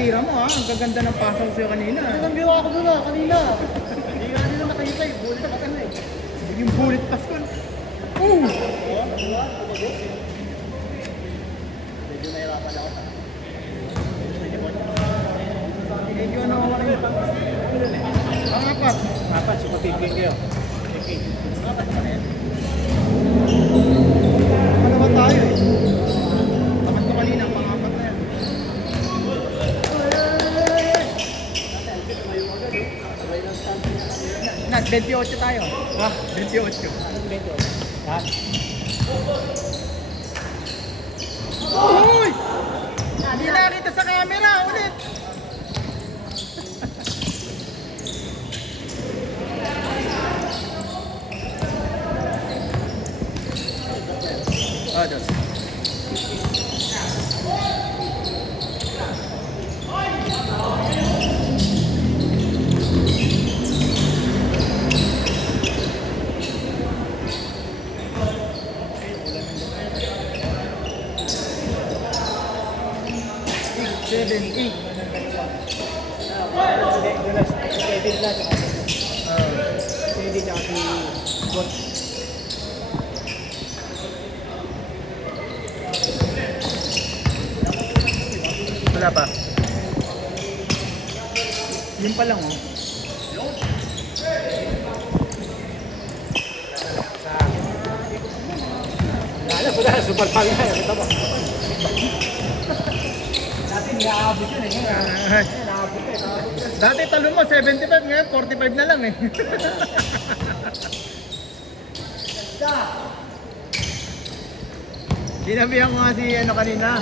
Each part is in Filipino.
tira mo ha. Ang gaganda ng pasaw sa'yo kanina. Nagambyo ako doon kanina. Hindi nga nila nakahintay. Bulit pa kami. Yung bullet pass ko. Medyo nahirapan ako. Medyo nawawala yung pang-pass. Ang apat. Apat, so mapipigil kayo. Apat ka na yan. Ano ba tayo eh? Tapat ko kanina, pang-apat na yan. Nat, 28 tayo. Ha? 28. Lahat. Uy! Hindi nakita sa camera ulit. Oh, dos. Seven, eight. Pwede lang. Pwede lang si Bot. Wala pa. Yun pa lang oh. Lalo po na, super pang na. Ito ba? Dati nakaabot yun eh. Nakaabot eh. Dati talon mo 75, ngayon 45 na lang eh. Dinabihan ko nga si ano kanina.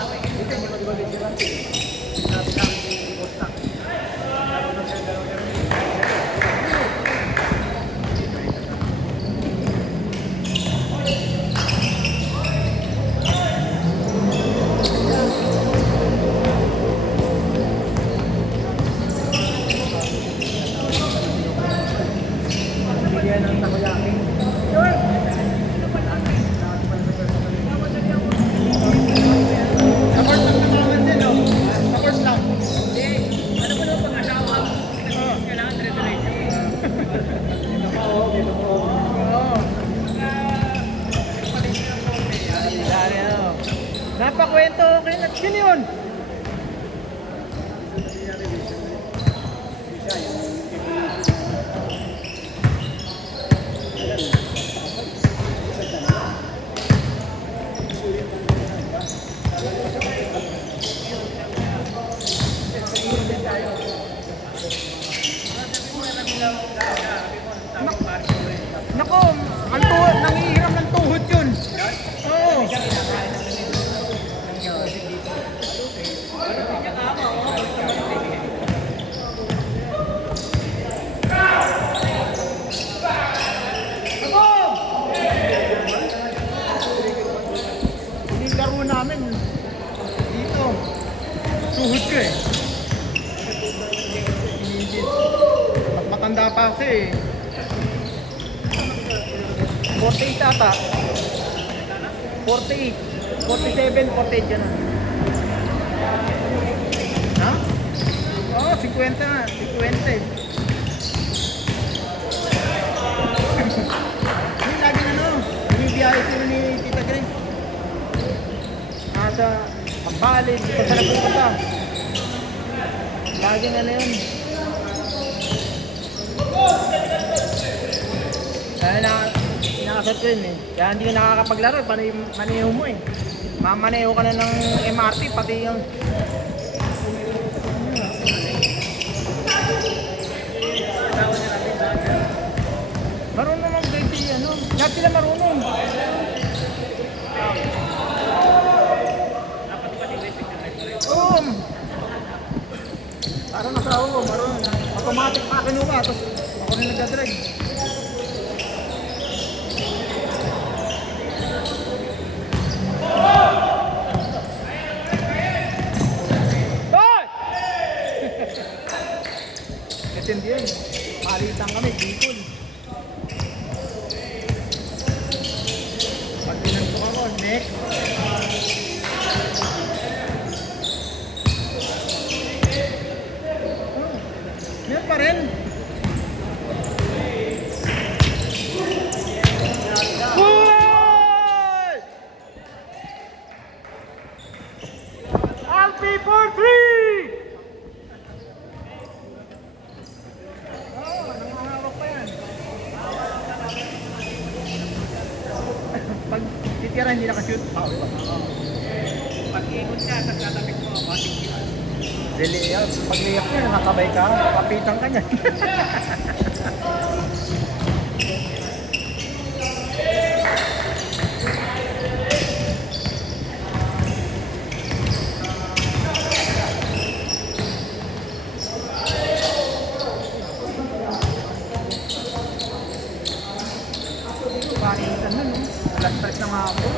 Bigyan ng takoyaki. Sa course lang naman din oh. Sa course lang. Ano mo naman pang-asawa? Kailangan dire-diretso. Ito pa oh, ito po. Oo. Dali ano. Napakwento ko kayo na yun yun. Nako, ang tuhod, nangihiram ng tuhod yun. Oo. Yung laro namin dito, tuhod ko eh. Mas matanda pa kasi eh. 48 ata. 48. 47, 48 yan. Ha? Oo, 50 na. 50 eh. Yung lagi na no. Binibiyahe sila ni Tita Grace. Nasa Pagbalid, dito sa nagpupunta. Lagi na na yun. Kaya nakasat ko yun eh. Kaya hindi ka nakakapaglaro, maneho mo eh. Mamaneho ka na ng MRT, pati yung... Marunong mag-guide si ano. Lahat sila marunong. Oo. Parang asawa ko, marunong. Automatic pa kinuha, tapos ako rin nagdadrag. Hindi yan. Palitan kami, bikol. Pag pinantok ako, next. happy for three! Oo, nangangawak pa yan. Pag titira hindi nakashoot, foul pa. Pag-iikot ka, tapos tatabik mo, matik yun. Dili, pag liyak niya, nakakabay ka, kapitan ka niya. Panitan nun, no? Alas 3 ng hapon.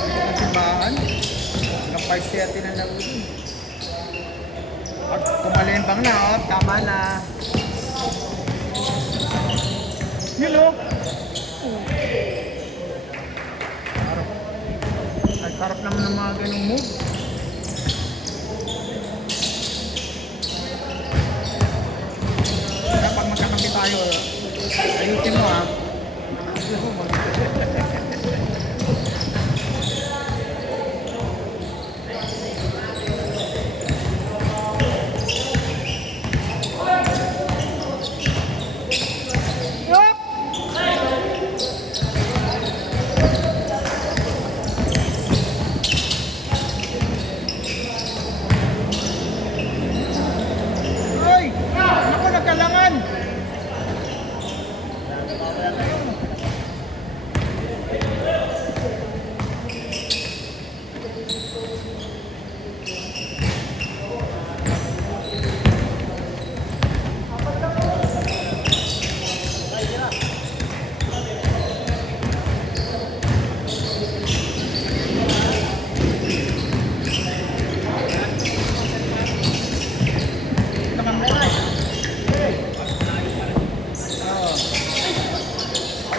Ang simbahan. Hanggang 5:30 na nagulong. At kumalimbang na, oh. Tama na. Yun, oh. Sarap. Ang sarap naman ng mga ganung move. Kaya pag magkakampi tayo, ayusin mo, ha. Ay! Naku, nagkalangan!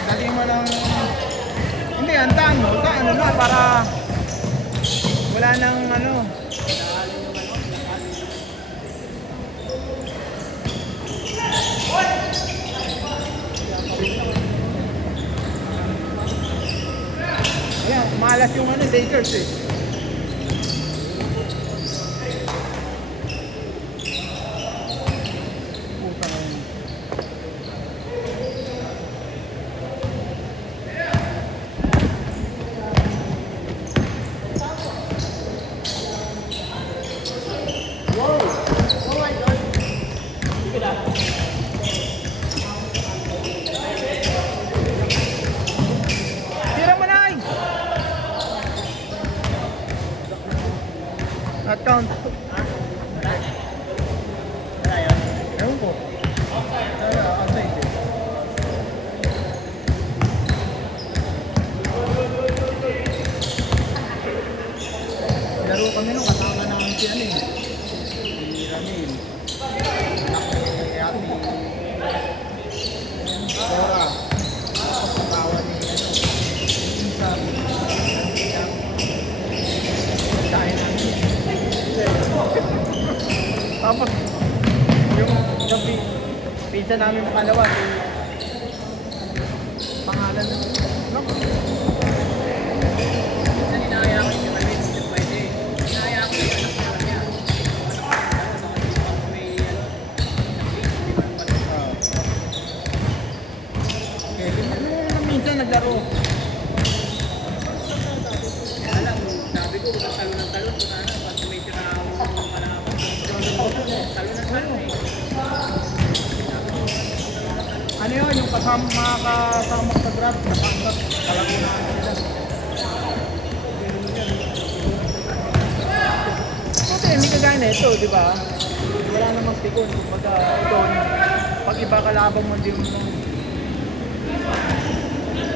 Dali mo lang. Hindi, antaan mo. Sa ano na, para wala nang ano. Ayan, malas yung ano, Lakers eh. Putang ina. Tira mo na ay! At count. Ewan ko. Kaya, outside eh. Laro kami nung kasama namin si ano eh. Si Ramil. Anak ni Ate. Sora. Pagkawa ni ano. Insan. Dahil namin. Tapos, yung gabi, pizza namin makalawa. Pangalan na. Naku. Minsan inaya ko yung kami, hindi pwede. Inaya ko yung anak niya niya. Kevin, ano yung minsan naglaro? Kaya lang, sabi ko, huwag talo ng talo. Kung ano, pag may tira ako ng kalaban. Talo ng talo eh. Ano yun, yung kasama, mga kasama sa grab, napangat, kalagunan sila. Okay, hindi kagaya na ito, di ba? Wala namang tikon, kumbaga ito, pag iba kalaban mo, di mo sa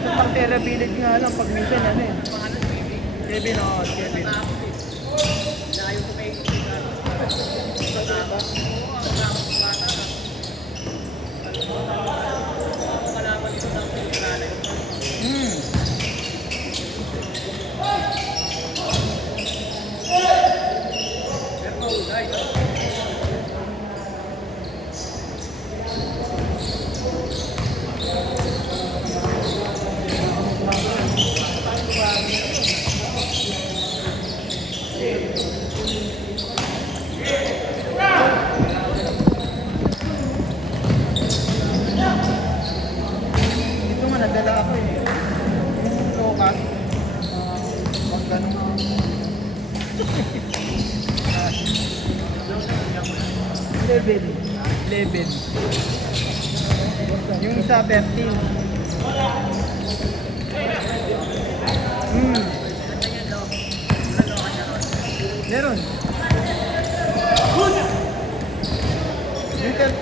Partera Village nga lang, pag minsan ano eh. Pangalan, baby. Kevin, oh, Kevin. Natakot eh. Inayo ko may ikot. Natakot. Oo, ang takot ng bata. Ang kalaban dito ng pinaglalay. Hmm. Pero mahulay. Dito nga nadala ako eh. Yung lokat. Wag ganun. 11. Yung isa 13. Meron.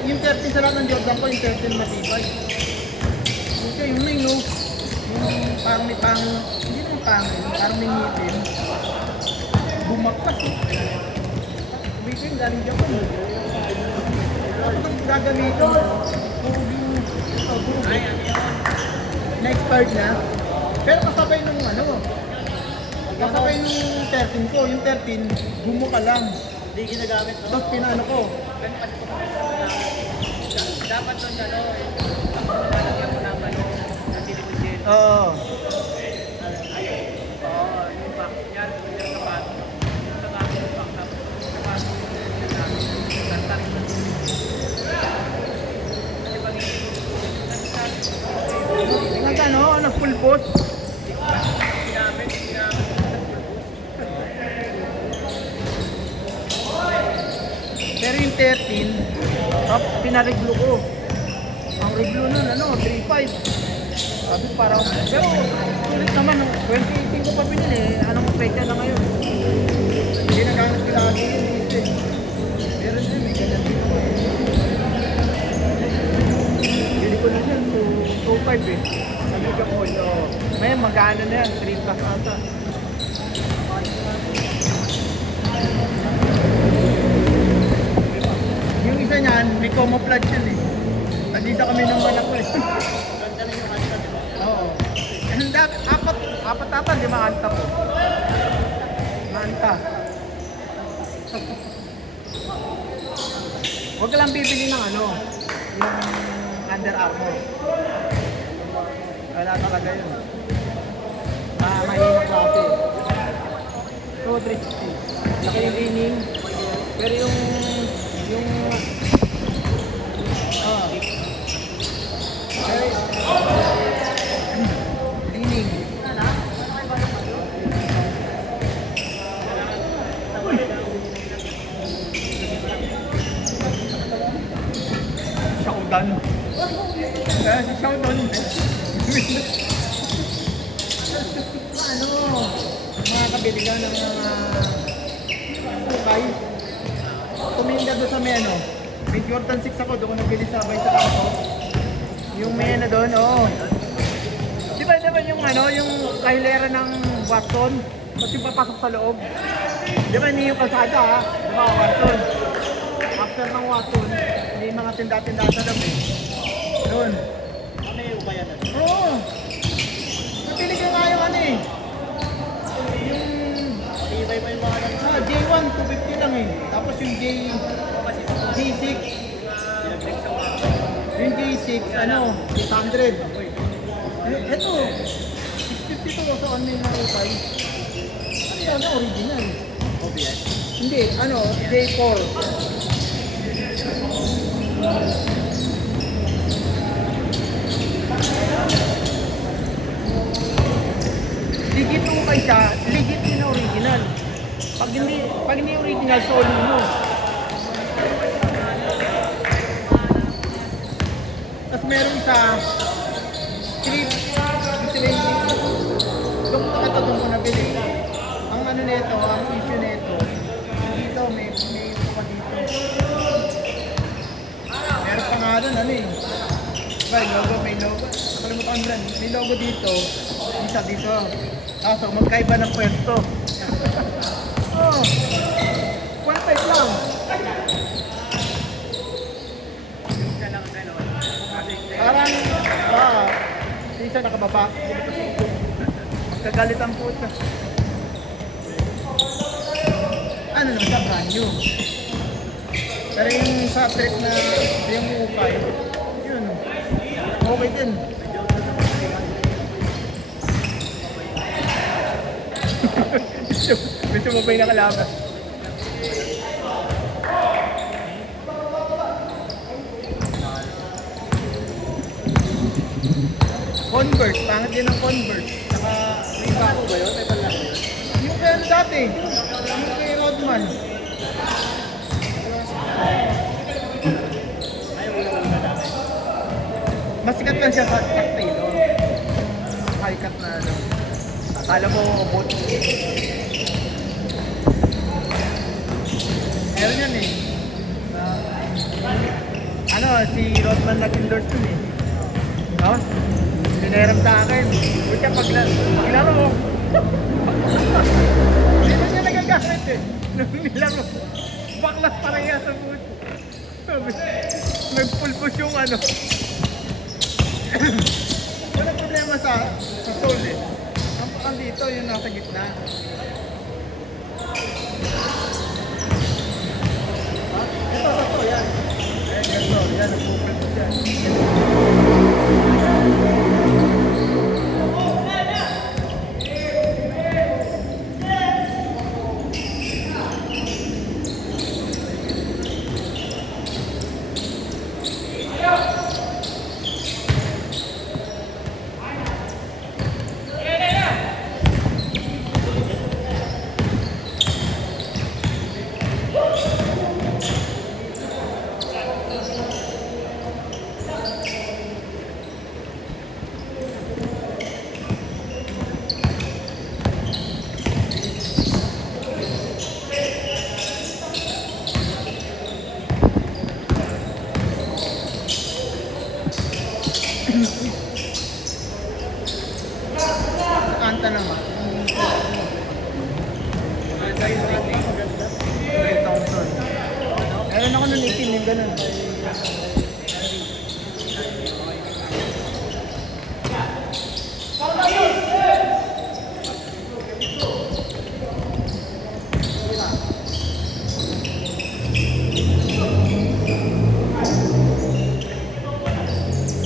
Yung 13 sa lahat ng Jordan ko, yung 13 matibay. Okay, yung may no. Yung parang may hindi naman parang may ngipin. Bumakpas eh. Weekend galing Japan eh. Itong gagamitin, na-expired na. Pero kasabay nung kasabay nung 13 ko. Yung 13, gumo ka lang. Hindi ginagamit, no? Tapos pinano ko. Ganun kasi ito. Dapat doon, lalagyan mo naman ng silicone gel. Oo. Oo, yung box. Yan, yung sapat. Yung sapat, yung box. Tapos yung sapat, yung tantarin mo. Kasi pag Nagpulpos. ginamit. Pero yung 13, pinareglo ko. Ang reglo nun, 3.5. Sabi parang, pero sulit naman, 2018 ko pa pinili, anong pecha na ngayon? Hindi nagamit ko lagi yun, eh. Meron din, may ganyan din ako eh. Bili ko na yan, 2.5 eh. Sabi ka po, ngayon magkano na yan, 3 plus ata. Yung isa niyan, may camouflage yan eh. Nandito kami ng malak ko eh. Ganda na yung kanta, di ba? Oo. And apat, 5 anta po. Manta. Huwag ka lang bibili ng yung Under Armour. Wala talaga yun. Mahirap klase. 260. Laki yung lining. Pero yung lining. Shoudan. Si Shoudan. Mga kabiligan ng mga ukay. Tuminda doon sa may may Jordan 6 ako, doon ko nabili sa bay sa ako. Yung may doon, oo. Di ba yung yung kahilera ng Watson, tapos yung papasok sa loob. Di ba yung kalsada ha? Di ba Watson? After ng Watson, may mga tinda-tinda sa loob eh. Doon. May ubayan na. Oo. Napili ka nga yung Iba-iba yung mga lang. J1, 250 lang eh. Tapos yung J6, yung J6, 800. Ito, 650 to sa online na ukay. Original. OBS. Hindi, J4. Legit ukay siya, legit din na original. Pag hindi original, solo mo. Tapos meron isa, trip, doon ko nabili. Ang nito, ang issue nito, dito, may pa dito. Meron pa nga doon, Diba, may logo. Nakalimutan ko lang, may logo dito, isa dito. So, magkaiba ng pwesto. Oh, 1.5 lang. Isa lang gano'n. Parang, isa nakababa. Magkagalit ang puta. Naman sa brand new. Pero yung sa trip na yung ukay, yun, okay din. Gusto mo ba yung nakalaban? Converse, pangit din ng Converse. Saka may bago ba yun? May palaki yun? Yung kaya ano dati, yung kay Rodman. Masikat lang siya sa Taylor. High cut na ano. Akala mo boot. Meron yan eh. Ano, si Rodman nag-endorse dun eh. No? Sineram sa akin. Buti siya paglaro mo. Hindi na niya nagagamit eh. Nung nilaro. Baklas parehas sa boot. Nagpulpos yung ano. Wala problema sa soul eh. Ang dito yung nasa gitna. Ito, yan. Ito, yan, nagpupulpos yan. Kanta naman. Ray Thompson. Meron ako nun 18 yung ganun.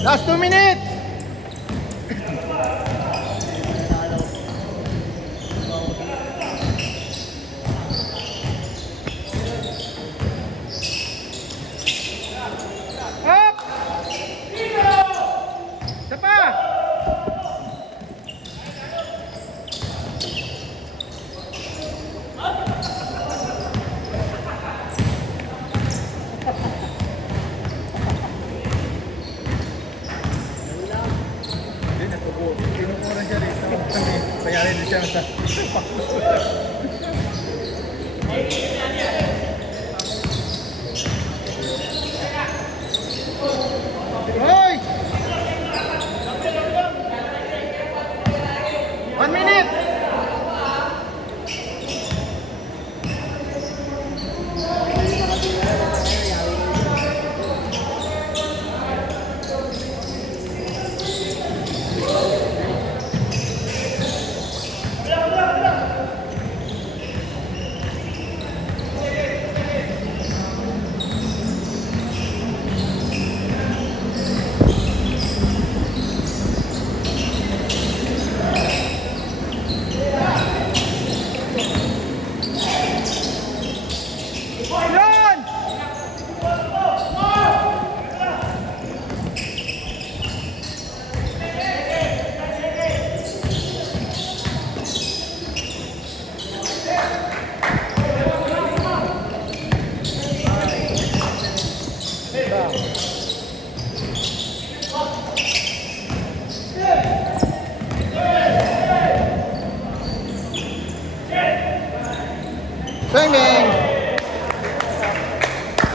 Last 2 minutes!